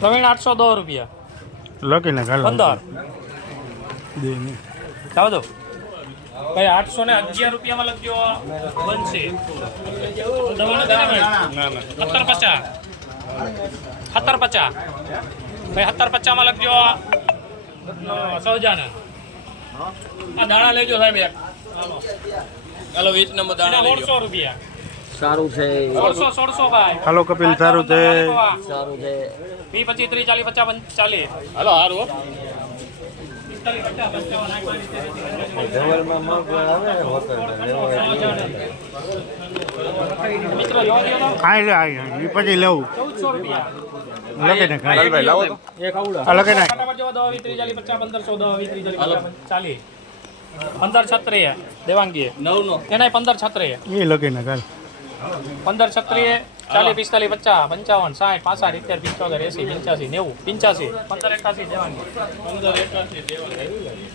પ્રવીણ 810 રૂપિયા લખીને ખાલી 15 જાવ દો ભાઈ 811 રૂપિયામાં લખજો બનશે 1750 ભાઈ 1750 માં લખજો સૌજાનંદ આ દાણા લેજો સાહેબ એક હાલો 20 નંબર દાણા લેજો 100 રૂપિયા સારું છે 1600 ભાઈ હાલો કપિલ સારું છે સારું છે 20 25 30 40 50 40 હાલો હારું મિત્રો કાંઈ લે આવી એ પછી લેવું 1400 રૂપિયા લખીને ખાલી ભાઈ લાવો લખી નાખ 15 છત્રીએ દેવાંગીએ 9 નો એનાય 15 છત્રીએ એ લખીને ખાલી 15 છત્રીએ 40 45 50 55 60 65 70 75 80 85 90 85 15 81 દેવાંગી 15 81 દેવાંગી